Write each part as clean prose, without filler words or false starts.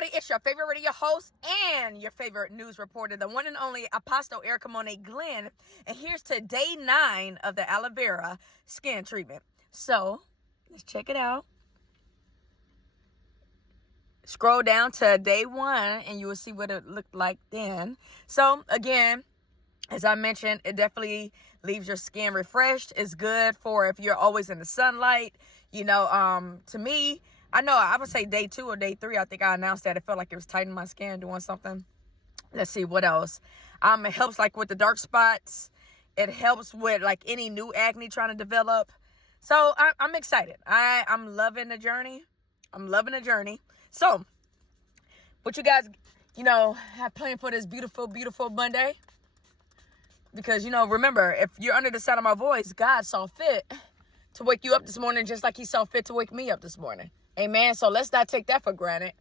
everybody, it's your favorite radio host and your favorite news reporter, the one and only Apostle Erica Monet Glenn. And here's to day 9 of the Aloe Vera skin treatment. So, let's check it out. Scroll down to day 1 and you will see what it looked like then. So, again, as I mentioned, it definitely leaves your skin refreshed. It's good for if you're always in the sunlight. To me, I know I would say day 2 or day 3. I think I announced that it felt like it was tightening my skin, doing something. Let's see what else. It helps like with the dark spots. It helps with like any new acne trying to develop. So I'm excited. I'm loving the journey. So, what you guys, have planned for this beautiful, beautiful Monday? Because, remember, if you're under the sound of my voice, God saw fit to wake you up this morning just like he saw fit to wake me up this morning. Amen. So let's not take that for granted.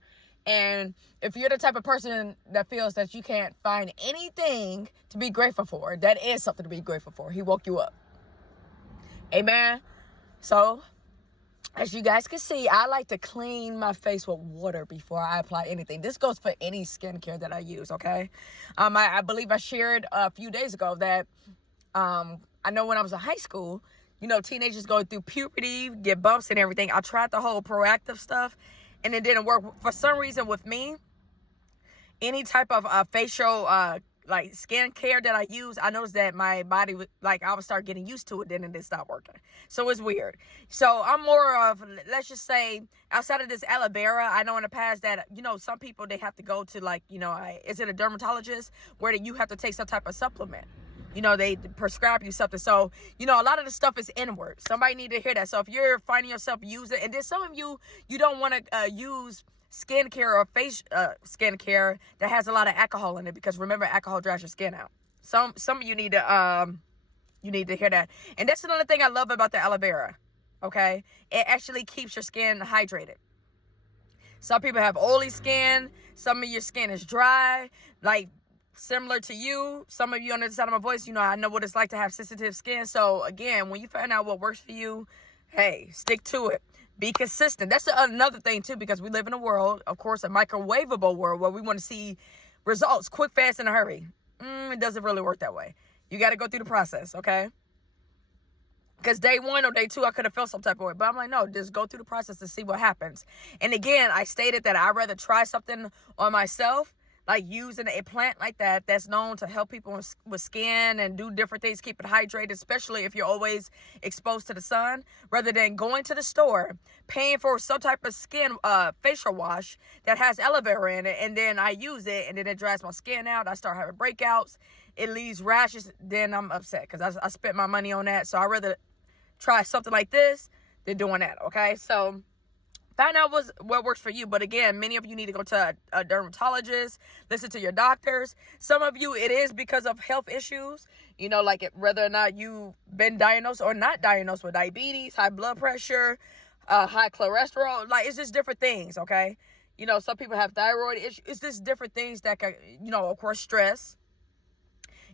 And if you're the type of person that feels that you can't find anything to be grateful for, that is something to be grateful for. He woke you up. Amen. So, as you guys can see, I like to clean my face with water before I apply anything. This goes for any skincare that I use, okay? I believe I shared a few days ago that I know when I was in high school, teenagers go through puberty, get bumps and everything. I tried the whole proactive stuff, and it didn't work. For some reason with me, any type of facial like skincare that I use, I noticed that my body would, I would start getting used to it, then it didn't stop working. So it's weird. So I'm more of, let's just say, outside of this aloe vera, I know in the past that, some people, they have to go to is it a dermatologist where you have to take some type of supplement? They prescribe you something. So, a lot of the stuff is inward. Somebody need to hear that. So if you're finding yourself using, and then some of you don't want to use skincare or face skincare that has a lot of alcohol in it, because remember, alcohol dries your skin out. Some of you need to hear that. And that's another thing I love about the aloe vera. Okay, it actually keeps your skin hydrated. Some people have oily skin. Some of your skin is dry, similar to you. Some of you under the sound of my voice, I know what it's like to have sensitive skin. So again, when you find out what works for you, hey, stick to it. Be consistent. That's another thing too, because we live in a world, of course, a microwavable world where we want to see results quick, fast, in a hurry. It doesn't really work that way. You got to go through the process, okay? Because day 1 or day 2, I could have felt some type of way. But I'm like, no, just go through the process to see what happens. And again, I stated that I'd rather try something on myself, like using a plant like that that's known to help people with skin and do different things, keep it hydrated, especially if you're always exposed to the sun, rather than going to the store, paying for some type of skin facial wash that has aloe vera in it, and then I use it, and then it dries my skin out. I start having breakouts. It leaves rashes. Then I'm upset because I spent my money on that. So I'd rather try something like this than doing that, okay? So find out what works for you. But again, many of you need to go to a dermatologist, listen to your doctors. Some of you, it is because of health issues, whether or not you've been diagnosed or not diagnosed with diabetes, high blood pressure, high cholesterol. It's just different things, okay? Some people have thyroid issues. It's just different things that can, of course, stress.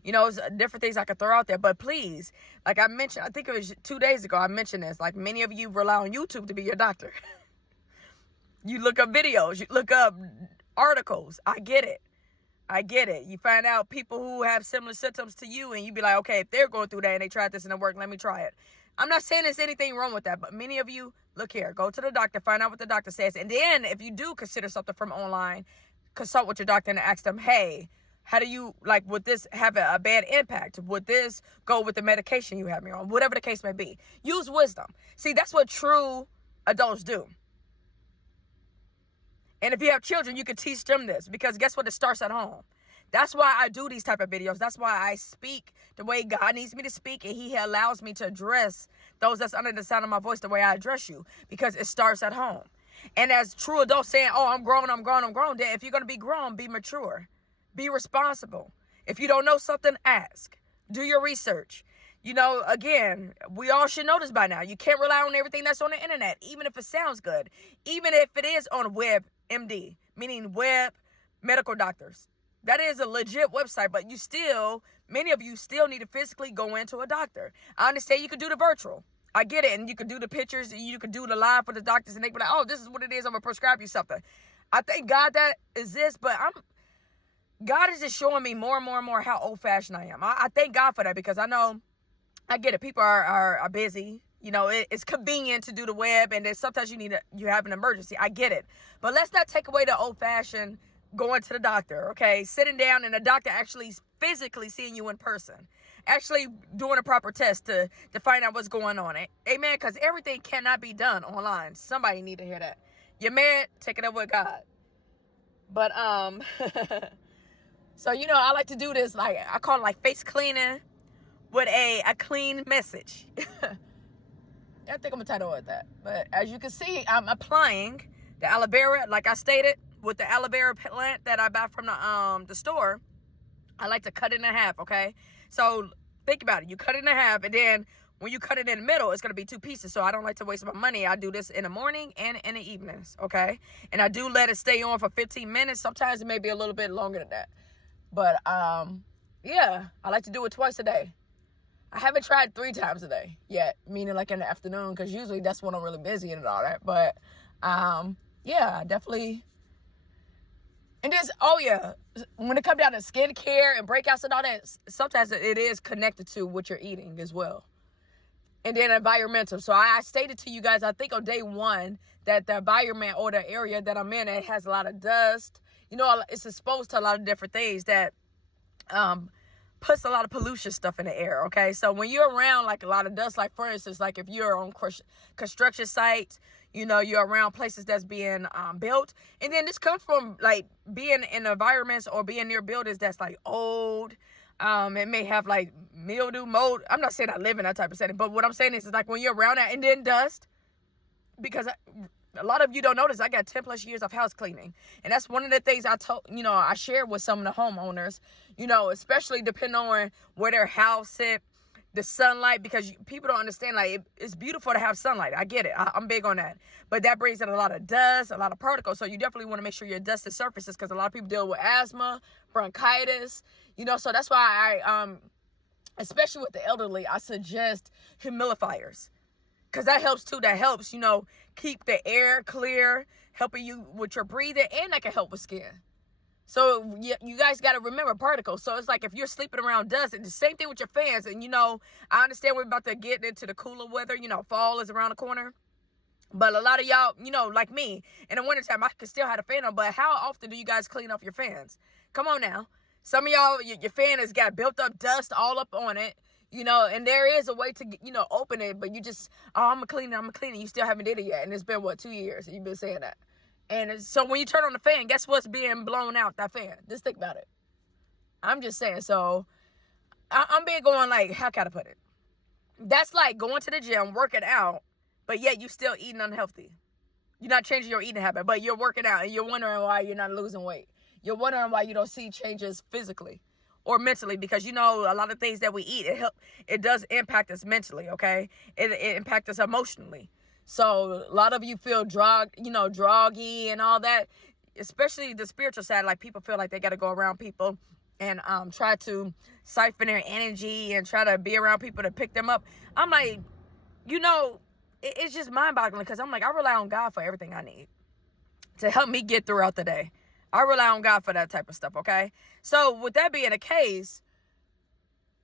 It's different things I could throw out there. But please, like I mentioned, I think it was 2 days ago, I mentioned this. Like, many of you rely on YouTube to be your doctor. You look up videos, you look up articles. I get it. You find out people who have similar symptoms to you, and you be like, okay, if they're going through that and they tried this and it worked, let me try it. I'm not saying there's anything wrong with that, but many of you, look here, go to the doctor, find out what the doctor says. And then if you do consider something from online, consult with your doctor and ask them, hey, how do you, would this have a bad impact? Would this go with the medication you have me on? Whatever the case may be. Use wisdom. See, that's what true adults do. And if you have children, you can teach them this, because guess what? It starts at home. That's why I do these type of videos. That's why I speak the way God needs me to speak, and he allows me to address those that's under the sound of my voice the way I address you, because it starts at home. And as true adults saying, oh, I'm grown, then if you're going to be grown, be mature, be responsible. If you don't know something, ask. Do your research. Again, we all should know this by now. You can't rely on everything that's on the internet, even if it sounds good, even if it is on WebMD, meaning web medical doctors. That is a legit website, but many of you still need to physically go into a doctor. I understand you could do the virtual. I get it. And you could do the pictures, and you could do the live for the doctors, and they be like, oh, this is what it is. I'm going to prescribe you something. I thank God that exists, but God is just showing me more and more and more how old-fashioned I am. I thank God for that, because I know, I get it. People are busy. You know, it's convenient to do the web, and then sometimes you have an emergency. I get it. But let's not take away the old-fashioned going to the doctor, okay? Sitting down and the doctor actually physically seeing you in person. Actually doing a proper test to find out what's going on. Amen? Because everything cannot be done online. Somebody need to hear that. You're mad, take it up with God. But, so, you know, I like to do this, like, I call it like face cleaning with a clean message. I think I'm going to title it that. But as you can see, I'm applying the aloe vera, like I stated, with the aloe vera plant that I bought from the store. I like to cut it in half, okay? So think about it. You cut it in half, and then when you cut it in the middle, it's going to be 2 pieces. So I don't like to waste my money. I do this in the morning and in the evenings, okay? And I do let it stay on for 15 minutes. Sometimes it may be a little bit longer than that. But, yeah, I like to do it twice a day. I haven't tried 3 times a day yet, meaning like in the afternoon, because usually that's when I'm really busy and all that. But, yeah, definitely. And this, oh yeah, when it comes down to skincare and breakouts and all that, sometimes it is connected to what you're eating as well. And then environmental. So I stated to you guys, I think on day 1, that the environment or the area that I'm in, it has a lot of dust. You know, it's exposed to a lot of different things that puts a lot of pollution stuff in the air, okay? So when you're around like a lot of dust, like for instance, like if you're on construction sites, you know, you're around places that's being built. And then this comes from like being in environments or being near buildings that's like old. It may have like mildew, mold. I'm not saying I live in that type of setting, but what I'm saying is like when you're around that, and then dust, because a lot of you don't notice, I got 10 plus years of house cleaning. And that's one of the things I shared with some of the homeowners, you know, especially depending on where their house is, the sunlight, because people don't understand, like, it's beautiful to have sunlight. I get it. I'm big on that. But that brings in a lot of dust, a lot of particles. So you definitely want to make sure your dusted surfaces, because a lot of people deal with asthma, bronchitis, you know, so that's why I, especially with the elderly, I suggest humidifiers. Because that helps too. That helps, you know, keep the air clear, helping you with your breathing, and that can help with skin. So you guys got to remember particles. So it's like if you're sleeping around dust, and the same thing with your fans. And, you know, I understand we're about to get into the cooler weather. You know, fall is around the corner. But a lot of y'all, you know, like me, in the wintertime, I can still have a fan on. But how often do you guys clean off your fans? Come on now. Some of y'all, your fan has got built up dust all up on it. You know, and there is a way to, you know, open it. But you just, I'm going to clean it. You still haven't did it yet. And it's been, 2 years you've been saying that. And so when you turn on the fan, guess what's being blown out, that fan? Just think about it. I'm just saying. So I'm being going like, how can I put it? That's like going to the gym, working out, but yet you still eating unhealthy. You're not changing your eating habit, but you're working out and you're wondering why you're not losing weight. You're wondering why you don't see changes physically or mentally, because, you know, a lot of things that we eat, it does impact us mentally, okay? It impacts us emotionally. So a lot of you feel droggy and all that, especially the spiritual side. Like people feel like they got to go around people and try to siphon their energy and try to be around people to pick them up. I'm like, you know, it's just mind-boggling, because I'm like, I rely on God for everything I need to help me get throughout the day. I rely on God for that type of stuff, okay? So with that being the case,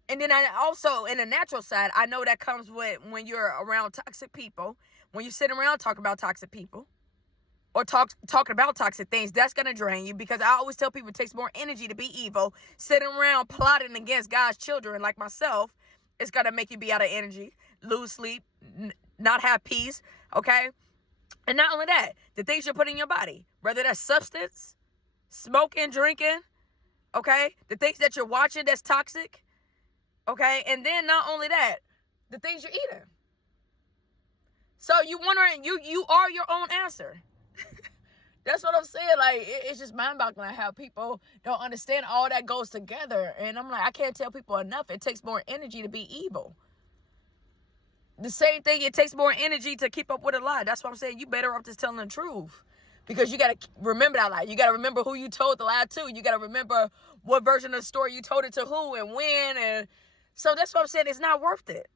and then I also, in the natural side, I know that comes with when you're around toxic people. When you sit around talking about toxic people or talking about toxic things, that's going to drain you, because I always tell people it takes more energy to be evil. Sitting around plotting against God's children like myself, it's going to make you be out of energy, lose sleep, not have peace, okay? And not only that, the things you're putting in your body, whether that's substance, smoking, drinking, okay? The things that you're watching that's toxic, okay? And then not only that, the things you're eating. So you wondering, you are your own answer. That's what I'm saying. Like, it's just mind-boggling how people don't understand all that goes together. And I'm like, I can't tell people enough. It takes more energy to be evil. The same thing, it takes more energy to keep up with a lie. That's what I'm saying. You better off just telling the truth. Because you got to remember that lie. You got to remember who you told the lie to. You got to remember what version of the story you told it to who and when. And so that's what I'm saying. It's not worth it.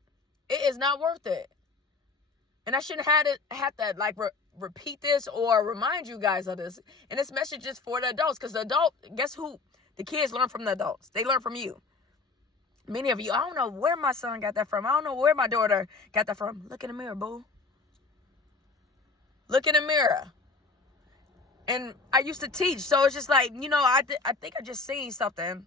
It is not worth it. And I shouldn't have to like repeat this or remind you guys of this. And this message is for the adults, because the adult, guess who? The kids learn from the adults. They learn from you. Many of you, I don't know where my son got that from. I don't know where my daughter got that from. Look in the mirror, boo. Look in the mirror. And I used to teach, so it's just like, I think I just seen something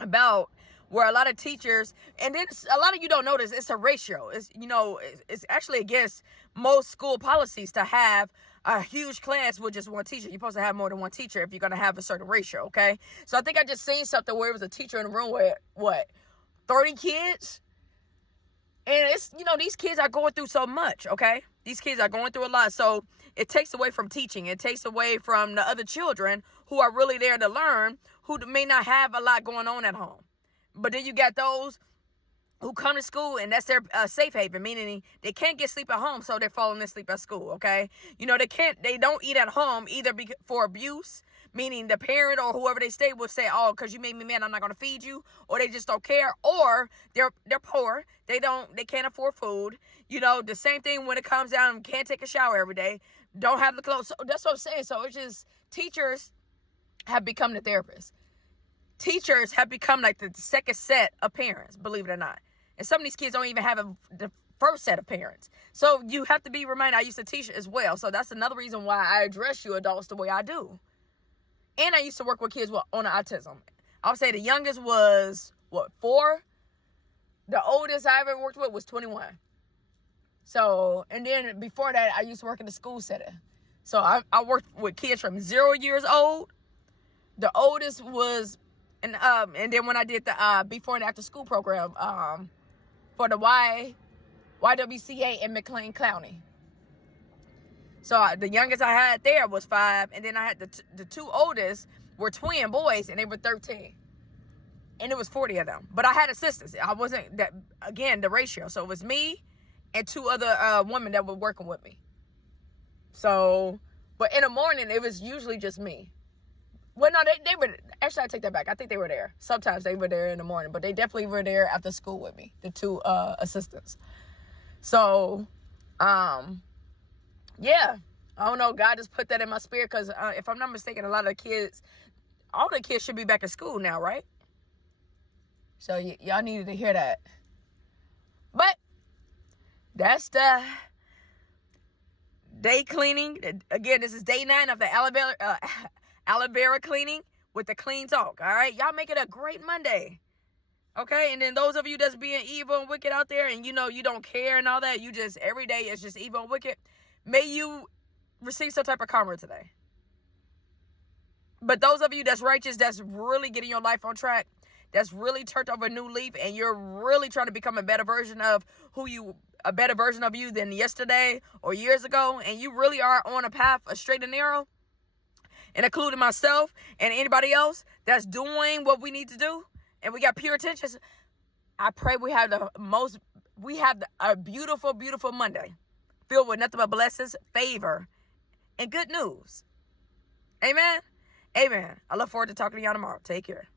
about where a lot of teachers, and then a lot of you don't notice, it's a ratio. It's actually against most school policies to have a huge class with just one teacher. You're supposed to have more than one teacher if you're going to have a certain ratio, okay? So I think I just seen something where it was a teacher in the room with, 30 kids? And it's, these kids are going through so much, okay? These kids are going through a lot. So it takes away from teaching. It takes away from the other children who are really there to learn, who may not have a lot going on at home. But then you got those who come to school and that's their safe haven, meaning they can't get sleep at home, so they're falling asleep at school, okay? They don't eat at home either for abuse, meaning the parent or whoever they stay with say, oh, because you made me mad, I'm not going to feed you, or they just don't care, or they're poor, they can't afford food. The same thing when it comes down, can't take a shower every day, don't have the clothes. So that's what I'm saying. So it's just, teachers have become the therapists. Teachers have become like the second set of parents, believe it or not. And some of these kids don't even have the first set of parents. So you have to be reminded, I used to teach as well. So that's another reason why I address you adults the way I do. And I used to work with kids on autism. I would say the youngest was, 4? The oldest I ever worked with was 21. So, and then before that, I used to work in the school setting. So I worked with kids from 0 years old. The oldest was, and then when I did the before and after school program for the YWCA in McLean County. So the youngest I had there was 5, and then I had the 2 oldest were twin boys, and they were 13. And it was 40 of them. But I had assistants. I wasn't, that again, the ratio. So it was me and 2 other women that were working with me. So, but in the morning, it was usually just me. Well, no, they were, actually, I take that back. I think they were there. Sometimes they were there in the morning, but they definitely were there after school with me, the 2 assistants. So, yeah, I don't know. God just put that in my spirit because if I'm not mistaken, a lot of the kids, all the kids should be back in school now, right? So y'all needed to hear that. But that's the day cleaning. Again, this is day 9 of the Aloe Vera cleaning with the clean talk. All right, y'all make it a great Monday. Okay, and then those of you that's being evil and wicked out there, and you don't care and all that, you just every day is just evil and wicked. May you receive some type of karma today. But those of you that's righteous, that's really getting your life on track, that's really turned over a new leaf, and you're really trying to become a better version of you than yesterday or years ago, and you really are on a path, a straight and narrow, and including myself and anybody else that's doing what we need to do, and we got pure intentions, I pray we have a beautiful, beautiful Monday filled with nothing but blessings, favor, and good news. Amen. Amen. I look forward to talking to y'all tomorrow. Take care.